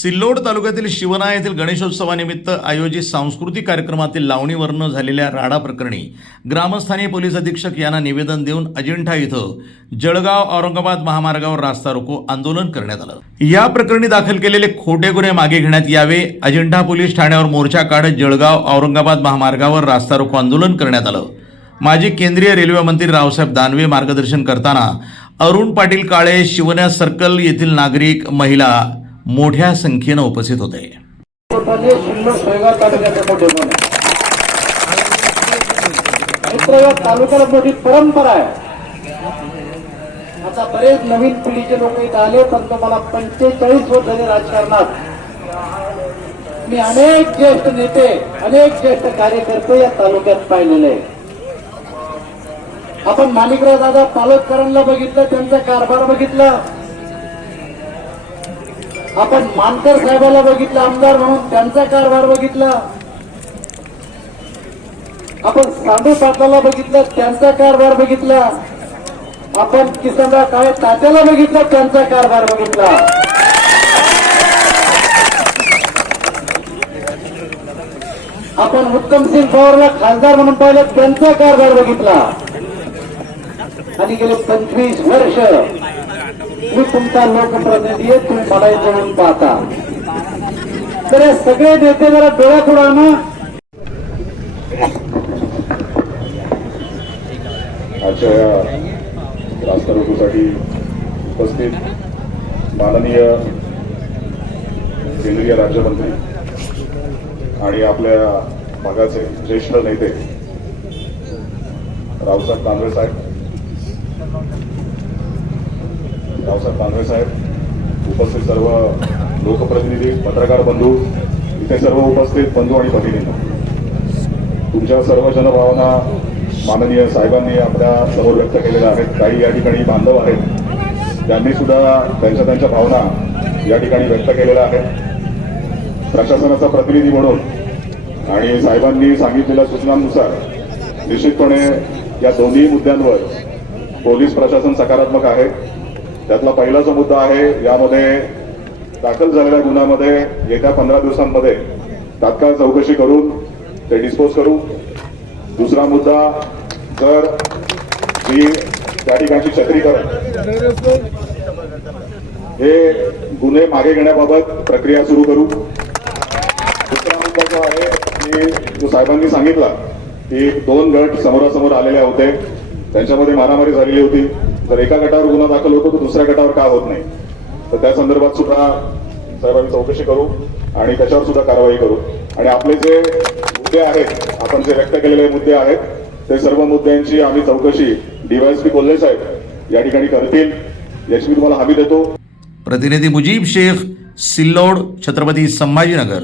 सिल्लोड तालुक्यातील शिवना येथील गणेशोत्सवानिमित्त आयोजित सांस्कृतिक कार्यक्रमातील लावणीवरनं झालेल्या राडा प्रकरणी ग्रामस्थानी पोलीस अधीक्षक यांना निवेदन देऊन अजिंठा इथं जळगाव औरंगाबाद महामार्गावर रास्ता रोको आंदोलन करण्यात आलं. या प्रकरणी दाखल केलेले खोटे गुन्हे मागे घेण्यात यावे अजिंठा पोलीस ठाण्यावर मोर्चा काढत जळगाव औरंगाबाद महामार्गावर रास्ता रोको आंदोलन करण्यात आलं. माजी केंद्रीय रेल्वे मंत्री रावसाहेब दानवे मार्गदर्शन करताना अरुण पाटील काळे शिवन्या सर्कल येथील नागरिक महिला मोठ्या संख्येनं उपस्थित होते. मित्र या तालुक्याला मोठी परंपरा आहे. आता बरेच नवीन पिढीचे लोक इथं आले पण तुम्हाला पंचेचाळीस वर्ष झाले राजकारणात. मी अनेक ज्येष्ठ नेते अनेक ज्येष्ठ कार्यकर्ते या तालुक्यात पाहिलेले आपण माणिकराव दादा पालककरांना बघितलं त्यांचा कारभार बघितला. आपण मानकर साहेबाला बघितलं आमदार म्हणून त्यांचा कारभार बघितला. आपण सांडू पाटलाला बघितलं त्यांचा कारभार बघितला. आपण किसनराव काळे तात्याला बघितलं त्यांचा कारभार बघितला. आपण उत्तम सिंग पवारला खासदार म्हणून पाहिलं त्यांचा कारभार बघितला. आणि गेले पंचवीस वर्ष मी तुमचा लोकप्रतिनिधी आहे तुम्ही मला जवळून पाहता. तर हे सगळे नेते जरा डोळ्यापुढं ना आजच्या या रास्ता उपस्थित माननीय केंद्रीय राज्यमंत्री आणि आपल्या भागाचे ज्येष्ठ नेते रावसाहेब दानवे साहेब रावसाहेब दानवे साहेब उपस्थित सर्व लोकप्रतिनिधी पत्रकार बंधू इथे सर्व उपस्थित बंधू आणि भगिनींनो तुमच्या सर्व जनभावना माननीय साहेबांनी आपल्यासमोर व्यक्त केलेल्या आहेत. काही या ठिकाणी बांधव आहेत. त्यांनी सुद्धा त्यांच्या त्यांच्या भावना या ठिकाणी व्यक्त केलेल्या आहेत. प्रशासनाचा प्रतिनिधी म्हणून आणि साहेबांनी सांगितलेल्या सूचनांनुसार निश्चितपणे या दोन्ही मुद्द्यांवर पोलीस प्रशासन सकारात्मक आहे. त्यातला पहिला जो मुद्दा आहे यामध्ये दाखल झालेल्या गुन्ह्यामध्ये येत्या पंधरा दिवसांमध्ये तात्काळ चौकशी करून ते डिस्पोज करू. दुसरा मुद्दा जर ही त्या ठिकाणची छत्रीकरण हे गुन्हे मागे घेण्याबाबत प्रक्रिया सुरू करू. दुसरा मुद्दा जो आहे की जो साहेबांनी सांगितला की दोन गट समोरासमोर आलेले होते. त्यांच्यामध्ये मारामारी झालेली होती. जर एका गटावर गुन्हा दाखल होतो तर दुसऱ्या गटावर का होत नाही? तर त्या संदर्भात सुद्धा साहेबांनी चौकशी करू आणि त्याच्यावर सुद्धा कारवाई करू. आणि आपले जे मुद्दे आहेत आपण जे व्यक्त केलेले मुद्दे आहेत ते सर्व मुद्द्यांची आम्ही चौकशी डीवायएसपी कोल्हे साहेब या ठिकाणी करतील. याची मी तुम्हाला हमी देतो. प्रतिनिधी मुजीब शेख सिल्लोड छत्रपती संभाजीनगर.